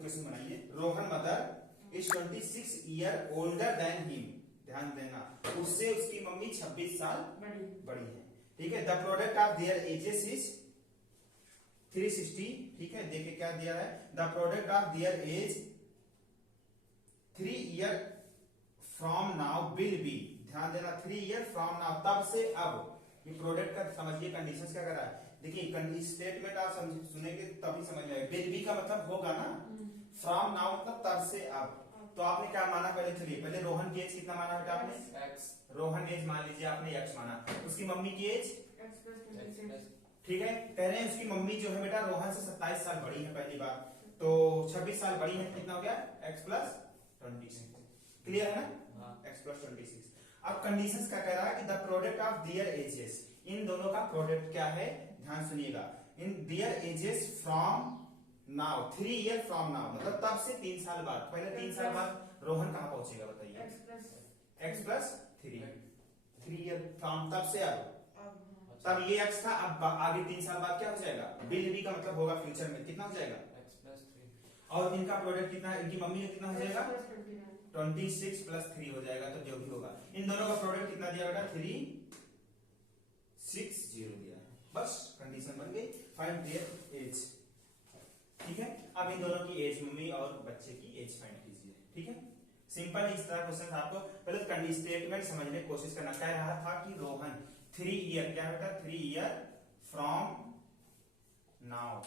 Equation बनाइए। Rohan mother is 26 year older than him, ध्यान देना, उससे उसकी मम्मी 26 साल बड़ी है। ठीक है, the product of their ages is 360। ठीक है, देखिए क्या दिया है, the product of their age 3 year from now will be, ध्यान देना 3 ईयर फ्रॉम नाउ, तब से अब। ये प्रोडक्ट का समझिए कंडीशंस क्या कर रहा है, देखिए स्टेटमेंट आप सुनेंगे तभी समझ में आएगा। विल बी का मतलब होगा ना, फ्रॉम नाउ मतलब तब से अब। तो आपने क्या माना पहले, चलिए पहले रोहन की एज कितना माना बेटा आपने, x। रोहन एज मान लीजिए आपने x माना, उसकी मम्मी की एज x+26। ठीक है, कह रहे हैं उसकी मम्मी जो है बेटा रोहन से 27 साल बड़ी है पहली बात, तो 26 साल बड़ी है, कितना हो गया x+26। क्लियर है ना, x+26। अब कंडीशंस क्या कह रहा है कि the product of their ages, इन दोनों का प्रोडक्ट क्या है, ध्यान सुनिएगा, in their ages from now 3 year from now, मतलब तब से 3 साल बाद, पहले 3 साल बाद रोहन कहां पहुंचेगा बताइए, x+3 3 ईयर फ्रॉम तब से अब, तब ये x था, अब आगे 3 साल बाद क्या हो जाएगा, विल बी का मतलब होगा फ्यूचर में, कितना हो जाएगा x+3। और इनका प्रोडक्ट कितना, इनकी मम्मी का कितना हो जाएगा 26 + 3 हो जाएगा, तो जो भी होगा इन दोनों का प्रोडक्ट कितना दिया बेटा 360 दिया है, बस कंडीशन बन गई, फाइंड देयर एज। ठीक है, अब इन दोनों की एज, मम्मी और बच्चे की एज फाइंड कीजिए। ठीक है, सिंपल इस तरह क्वेश्चन आपको पहले कंडीशन स्टेटमेंट समझने की कोशिश करना। कह रहा था कि रोहन 3 ईयर, क्या बेटा 3 year from now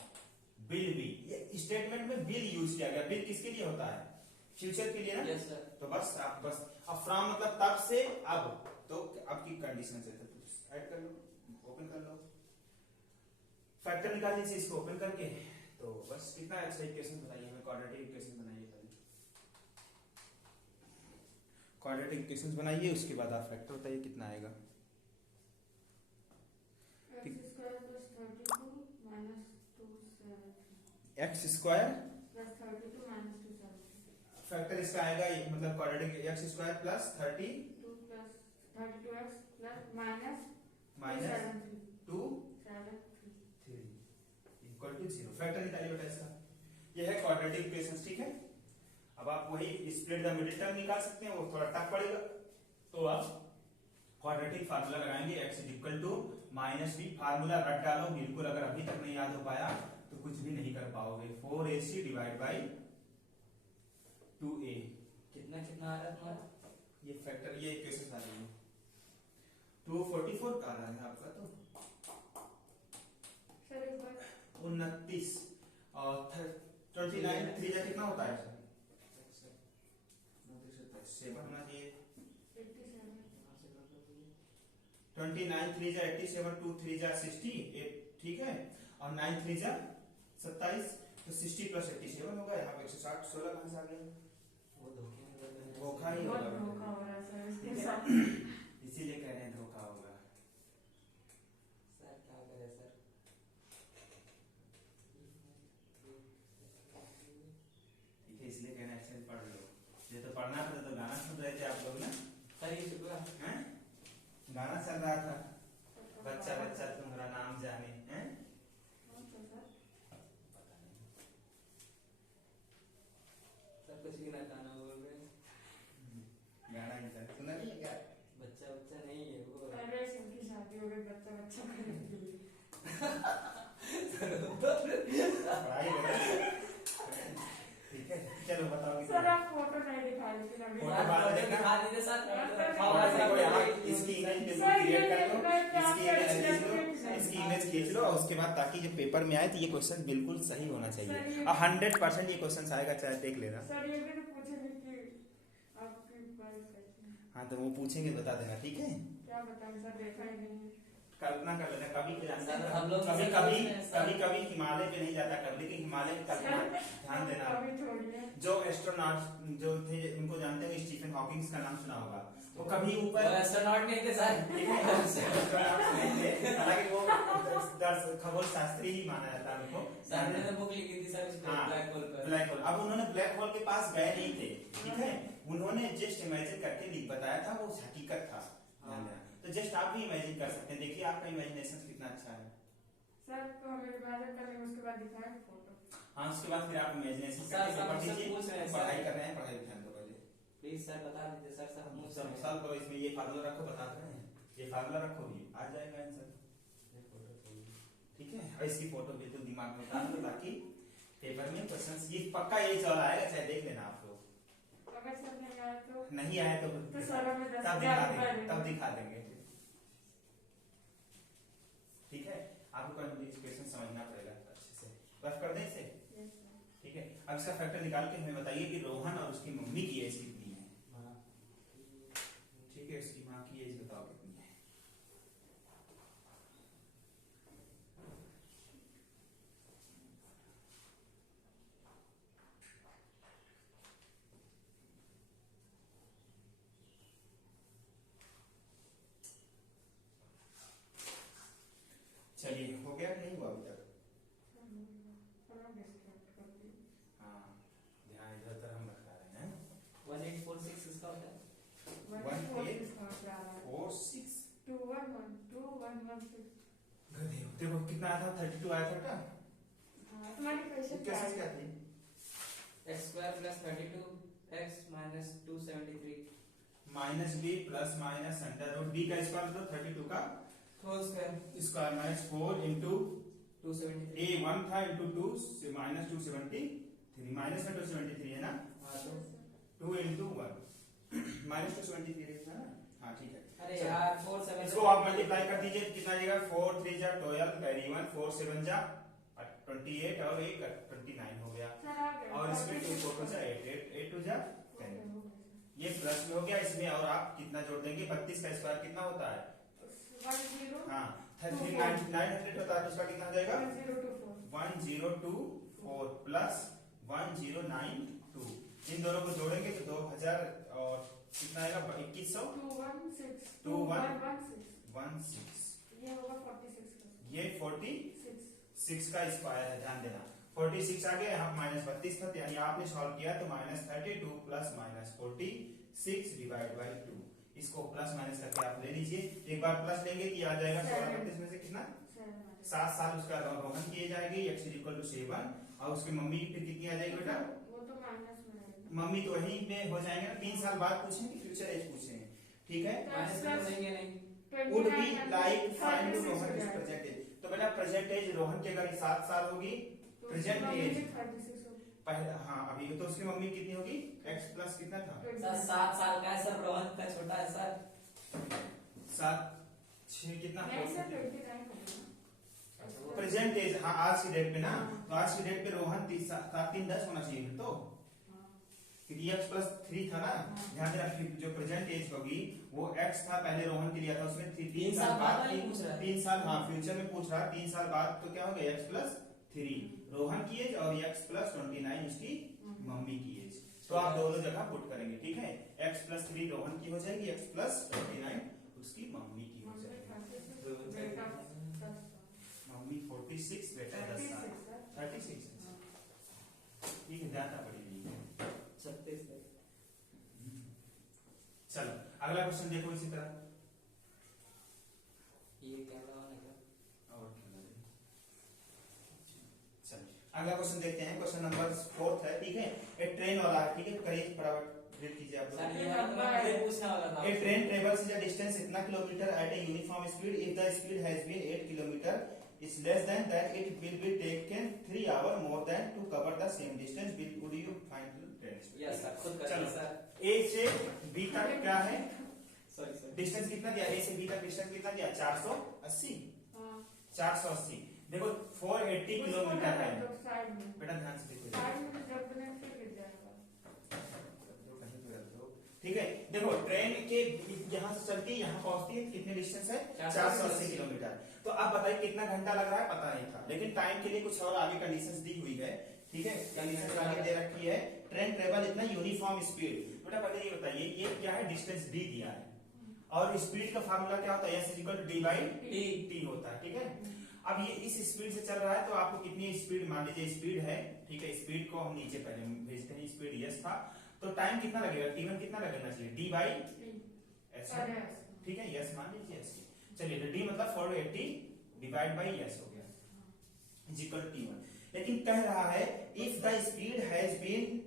will B, ये स्टेटमेंट में विल यूज किया गया, विल किसके लिए होता है, फ्यूचर के लिए ना। Yes sir. तो बस आप बस अब फ्रॉम मतलब तब से अब, तो अब की कंडीशन से ऐड कर लो, ओपन कर लो, फैक्टर निकाल लीजिए इसको ओपन करके। तो बस कितना अच्छा इक्वेशन बताइए हमें, क्वाड्रेटिक इक्वेशन बनाइए पहले, क्वाड्रेटिक इक्वेशन बनाइए, उसके बाद आप फैक्टर बताइए कितना आएगा। x² x² फैक्टर इसका आएगा, मतलब क्वाड्रेटिक x² + 32x -2 -3 फैक्टर निकालिए बेटा इसका, ये है क्वाड्रेटिक इक्वेशन। ठीक है, अब आप वही स्प्लिट द मिडिल टर्म निकाल सकते हैं, वो थोड़ा टफ पड़ेगा, तो आप क्वाड्रेटिक फार्मूला लगाएंगे, x -b, फार्मूला रट डालो बिल्कुल, अगर अभी तक नहीं याद हो पाया तो कुछ भी नहीं कर पाओगे। 4ac / 2a, कितना कितना आ रहा है तुम्हारा, ये फैक्टर, ये इक्वेशन आ रही है 244 का आ रहा है आपका, तो 29 और 29 3 जा कितना होता है, 7 होना चाहिए, 29 3 जा 87, 2 3 जा 68, ठीक है, और 9 3 जा 27, तो 60 + 87 होगा, यहाँ पे 160, 16 कहां से आ गया, वो धोखा ही बहुत होगा, धोखा हो रहा है सर इसके साथ। इसीलिए कह रहे हैं धोखा होगा। सर क्या करे सर, ठीक है, इसलिए कहना अच्छे से पढ़ लो, ये तो पढ़ना था तो गाना सुन रहे थे आप लोग ना, सर ये शुक्ला हैं, गाना चल रहा था, बच्चा बच्चा तुम्हारा नाम जाने, हैं, पता नहीं, सर कुछ भी ना गाना बोल रहे हैं, गाना ही था, सुना नहीं है क्या, बच्चा बच्चा नहीं है वो, अरे सबकी शादी हो गई, बच्चा बच्चा करेंगे। पढ़ाई करो। ठीक है, चलो बताओ कि सर आप फोटो नहीं दिखा, लेकिन अभी फोटो बाद में देखना। दिखा दीजिए सर, देखो यहाँ इसकी इमेज क्रिएट कर लो, इसकी इमेज खींच लो, और उसके बाद ताकि जब पेपर में आए तो ये क्वेश्चन बिल्कुल सही होना चाहिए, और 100% ये क्वेश्चन आएगा, चाहे देख लेना। सर ये भी तो पूछेंगे कि आपकी बाइक कैसी है। हाँ, तो वो पूछेंगे, बता देना, ठीक है, क्या बताएं सर, देखा ही नहीं है। कल्पना कर लेना, कभी तो जानता सर, था, हम लोग कभी सर, कभी सर, कभी कभी हिमालय पे नहीं जाता कर, लेकिन हिमालय की कल्पना ध्यान देना। अभी छोड़िए, जो एस्ट्रोनॉट जो थे उनको जानते हैं, स्टीफन हॉकिंग का नाम सुना होगा, वो कभी वो ऊपर एस्ट्रोनॉट नहीं थे सर, ठीक है, एस्ट्रोनॉट नहीं थे, हालांकि वो खगोल शास्त्री ही माना जाता है उनको। सर ने बुक लिखी थी सर, हाँ, ब्लैक होल पर, ब्लैक होल। अब उन्होंने ब्लैक होल के पास गए नहीं थे, ठीक है, उन्होंने जस्ट इमेजिन करके बताया था, वो हकीकत था। तो जस्ट आप भी इमेजिन कर सकते हैं, देखिए आपका इमेजिनेशन कितना अच्छा है। सर तो हम इमेजिन करेंगे, उसके बाद दिखाएंगे फोटो। हाँ उसके बाद फिर आप इमेजिनेशन सर, करके सब पढ़ सब लीजिए, पूछ रहे हैं, सर। पढ़ाई कर रहे हैं, पढ़ाई ध्यान दो पहले। प्लीज सर बता दीजिए सर सब पूछ सब रहे हैं। साल करो, इसमें ये फार्मूला रखो, बता रहे हैं, ये फार्मूला रखो, ये आ जाएगा आंसर। ठीक है, और इसकी फोटो बिल्कुल दिमाग में उतार लो ताकि पेपर में क्वेश्चंस ये पक्का यही सवाल आएगा, चाहे देख लेना आप लोग। अगर सर नहीं आया तो नहीं आए तो सर हमें 10,000 तब दिखा रुपए देंगे, देंगे। तब दिखा देंगे। ठीक है, आपको क्वेश्चन समझना पड़ेगा अच्छे से। रफ कर दें इसे, Yes, sir. ठीक है। अब इसका फैक्टर निकाल के हमें बताइए कि रोहन और उसकी मम्मी की एज कितनी है। हाँ। ठीक है, उसकी माँ की एज बताओ कितनी है। चलिए, हो गया कि नहीं हुआ अभी तक? हाँ, ध्यान इधर उधर हम रखा रहे हैं। 1846 इसका होता है। 1846 2116 गधे हो। देखो कितना आया था, 32 आया था क्या? तुम्हारी क्वेश्चन क्या कैसे है? क्या थी? x square plus 32 x minus 273 minus B plus minus under root B का स्क्वायर मतलब 32 का whole square square minus 4 into 273। A 1 था इंटू 2 से माइनस 273, माइनस में 273 है ना, हाँ तो 2 इंटू 1 माइनस 273 था ना। हाँ ठीक है, अरे चलो। यार 4 7 इसको आप मल्टीप्लाई कर दीजिए, कितना आएगा, 4 3 जा 12 कैरी 1 4 7 जा 28 और 1 29 हो गया। सर आ गया। और इसमें 2 4 जा 8 8 2 जा 10। Okay, ये प्लस में हो गया, इसमें और आप कितना जोड़ देंगे, 32 का स्क्वायर कितना होता है, 10 हाँ 900 होता है, तो इसका कितना हो जाएगा 1024 1024 प्लस 1092। इन दोनों को जोड़ेंगे तो 2000 और कितना आएगा 2100 2116 ये होगा 46 ये 46 का स्क्वायर है, ध्यान देना 46 आ गया, यहाँ माइनस 32 था, यानी आपने सॉल्व किया तो minus 32 plus minus 46 divide by 2। इसको प्लस माइनस करके आप ले लीजिए, एक बार प्लस लेंगे कि आ जाएगा 16 32 में से कितना 7 साल उसका रोहन की एज आएगी, x इक्वल टू 7, और उसकी मम्मी की फिर कितनी आ जाएगी बेटा, वो तो माइनस में रहेगा। मम्मी तो वहीं पे हो जाएंगे ना, 3 साल बाद पूछेंगे, फ्यूचर एज पूछेंगे। ठीक है, माइनस में तो नहीं है नहीं। would be like find to Rohan is present age। तो बेटा प्रेजेंट एज रोहन की अगर 7 साल होगी, प्रेजेंट एज 36 होगा। पहले, हाँ अभी तो उसकी मम्मी कितनी होगी, x प्लस कितना था, सर 7 साल का है सर, रोहन का छोटा है सर। 7 6 कितना, नहीं सर 29 होगा। प्रेजेंट एज, हाँ आज की डेट पे ना, तो आज की डेट पे रोहन 3 10 होना चाहिए फिर तो, क्योंकि x प्लस 3 था ना। ध्यान देना, फिर जो प्रेजेंट एज होगी वो x था, पहले रोहन के लिया था, उसमें 3 साल बाद, वाला ही पूछ रहा है। 3 साल, हाँ फ्यूचर में पूछ रहा है, 3 साल बाद तो क्या हो गया x प्लस 3 रोहन की एज और x प्लस 29 उसकी मम्मी की एज। तो आप दोनों जगह पुट करेंगे, ठीक है, x प्लस 3 रोहन की हो जाएगी, x प्लस 29 उसकी मम्मी की हो जाएगी। मम्मी 46, बेटा 10 साल 36। ठीक है, ज्यादा बड़ी नहीं है। 36 है। चलो अगला क्वेश्चन देखो इसी तरह, ये कैमरा ऑन है क्या? और चलिए अगला क्वेश्चन देखते हैं। क्वेश्चन नंबर 4 है, ठीक है, एक ट्रेन वाला है, ठीक है, करीब फटाफट रीड कीजिए आप सर लोग। ये वाला तो मुझे पूछना वाला था। A train travels a distance इतना kilometre at a uniform speed. If the speed has been 8 kilometer is less than that, it will be taken 3 hours more than to cover the same distance. Would you find the train speed? Yes sir, खुद करिए चलो sir. A से B तक क्या है, sorry sir. Distance कितना दिया, A से B तक डिस्टेंस कितना दिया, 480। 480 देखो 480 किलोमीटर है साइड में बेटा, ध्यान से देखो, साइड में जब बने फिर गिर जाएगा। ठीक है। देखो ट्रेन के यहाँ से चलती है, यहाँ पहुंचती है, कितने डिस्टेंस है, 480 किलोमीटर। तो अब बताइए कितना घंटा लग रहा है, पता नहीं था, लेकिन टाइम के लिए कुछ और आगे कंडीशंस दी हुई है, ठीक है, कंडीशंस आगे दे रखी है। ट्रेन ट्रेवल इतना यूनिफॉर्म स्पीड, बेटा पहले ये बताइए ये क्या है, डिस्टेंस डी दिया है, और स्पीड का फार्मूला क्या होता है, s equal to D by T होता है, ठीक है। अब ये इस स्पीड से चल रहा है, तो आपको कितनी स्पीड, मान लीजिए स्पीड है, ठीक है, स्पीड को हम नीचे पहले भेजते हैं, स्पीड यस था, तो टाइम कितना लगेगा, t1 कितना लगना चाहिए, d बाई एस, ठीक है, यस मान लीजिए एस। चलिए तो d मतलब 480 डिवाइड बाई एस हो गया, इज इक्वल t1। लेकिन कह रहा है if the speed has been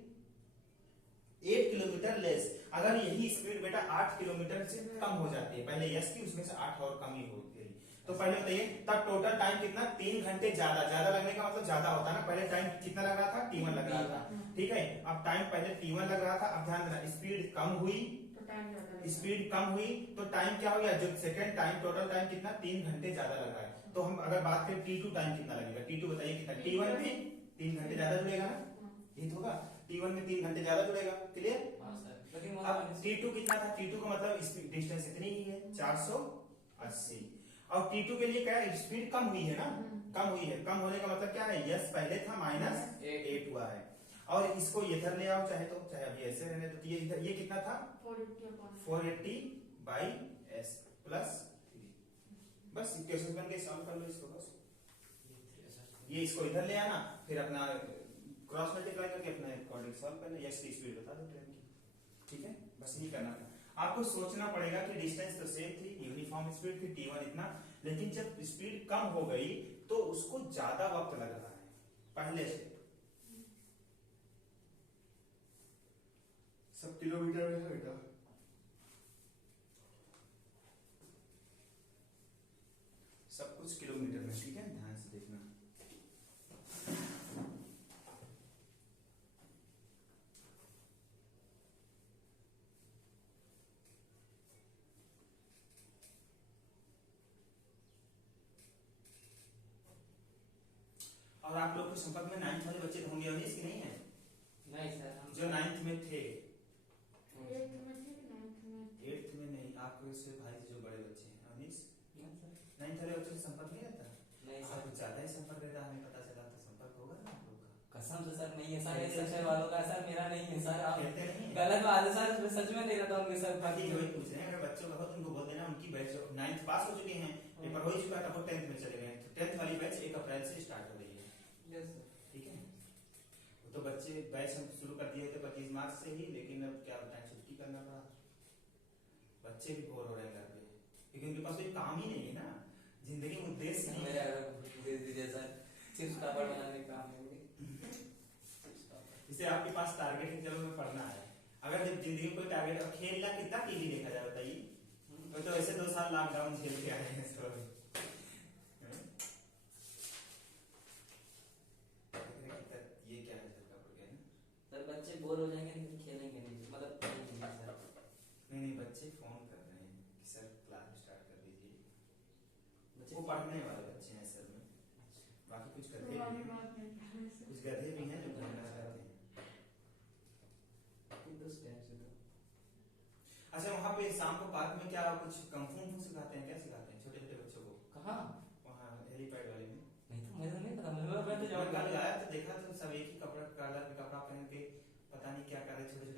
8 kilometre less, अगर यही स्पीड बेटा 8 किलोमीटर से कम हो जाती है, पहले यस की उसमें से 8 और कम ही हो गई, तो पहले बताइए तब टोटल टाइम कितना, 3 घंटे ज्यादा, ज्यादा लगने का मतलब ज्यादा होता है ना, पहले टाइम कितना लग रहा था, T1 लग रहा था, ठीक है, अब टाइम पहले T1 लग रहा था, अब ध्यान देना स्पीड कम हुई, तो टाइम ज्यादा लगेगा। स्पीड कम हुई तो टाइम क्या हो गया, जो सेकंड टाइम टोटल टाइम कितना, 3 घंटे ज्यादा लगा है, तो हम अगर बात करें T2 टाइम कितना लगेगा, T2 बताइए कितना, T1 में 3 घंटे ज्यादा जुड़ेगा ना, ये तो होगा, T1 में 3 घंटे ज्यादा जुड़ेगा, क्लियर। हाँ सर, लेकिन अब T2 कितना था, T2 का मतलब डिस्टेंस इतनी ही है 480, और T2 के लिए क्या है, स्पीड कम हुई है ना, कम हुई है, कम होने का मतलब क्या है, यस पहले था -8 हुआ है, और इसको इधर ले आओ चाहे तो, चाहे अभी ऐसे रहने तो, ये इधर ये कितना था 480 बाई एस प्लस 3, बस इक्वेशन बन के सॉल्व कर लो इसको, बस ये इसको इधर ले आना, फिर अपना क्रॉस मल्टीप्लाई करके अपना अकॉर्डिंग सॉल्व करना, यस की स्पीड बता दो ट्रेन की, ठीक है, बस यही करना था। आपको सोचना पड़ेगा कि डिस्टेंस तो सेम थी, यूनिफॉर्म स्पीड थी T1 इतना, लेकिन जब स्पीड कम हो गई तो उसको ज्यादा वक्त लग रहा है पहले से, सब किलोमीटर में है बेटा, सब कुछ किलोमीटर में, ठीक है, ध्यान से देखना। और आप लोग के संपर्क में 9th वाले बच्चे होंगे अवनीश की नहीं है, नहीं सर, हम जो 9th में थे, 8th में थी, 9th में 8th में नहीं, आपके से भाई से जो बड़े बच्चे हैं अवनीश, नहीं सर, 9th वाले बच्चों से संपर्क नहीं रहता, नहीं आप सर, कुछ ज्यादा ही संपर्क रहता, हमें पता चला, तो संपर्क होगा ना आप लोग का, कसम से सर नहीं है सर, ऐसे सर वालों का सर, मेरा नहीं है सर, आप कहते नहीं है, गलत बात है सर, मैं सच में नहीं रहता उनके सर, बाकी वही पूछ रहे हैं, अगर बच्चों का हो तो उनको बोल देना, उनकी बैच 9th पास हो चुके हैं, पेपर हो ही चुका है, तब वो 10th में चले गए, तो 10th वाली बैच 1 अप्रैल से स्टार्ट हो रही है, यस सर, ठीक है, तो बच्चे बैच हम शुरू कर दिए थे 25 मार्च से ही, लेकिन अब क्या बताएं छुट्टी करना पड़ा, बच्चे भी बोर हो रहे हैं घर पे, क्योंकि उनके पास कोई काम ही नहीं है ना, जिंदगी में उद्देश्य नहीं मेरा है, दे दीजिए सर, चिप्स पापड़ बनाने का काम है, इसे आपके पास टारगेट है, चलो मैं पढ़ना है, अगर जब जिंदगी में कोई टारगेट, और खेलना कितना टीवी देखा जाए बताइए, तो ऐसे 2 साल लॉकडाउन झेल के आए हैं सब, ये क्या है सर का प्रोग्राम, सर बच्चे बोर हो जाएंगे लेकिन खेलेंगे नहीं, मतलब नहीं सर, नहीं बच्चे फोन कर रहे हैं कि सर क्लास स्टार्ट कर दीजिए, बच्चे वो पढ़ने वाले बच्चे हैं सर में, बाकी कुछ गधे भी वाली हैं, बात है, कुछ गधे भी हैं जो पढ़ना चाहते हैं। उस टाइम से तो अच्छा वहाँ पे शाम को पार्क में क्या कुछ कंफू सिखाते हैं, क्या सिखाते हैं छोटे छोटे बच्चों को, कहाँ, वहाँ हेलीपैड वाले में, नहीं तो मुझे नहीं पता, मैं तो मैं जाऊंगा, कल आया तो देखा तो सब एक ही कपड़ा कलर में कपड़ा पहन के पता नहीं क्या कर रहे, छोटे छोटे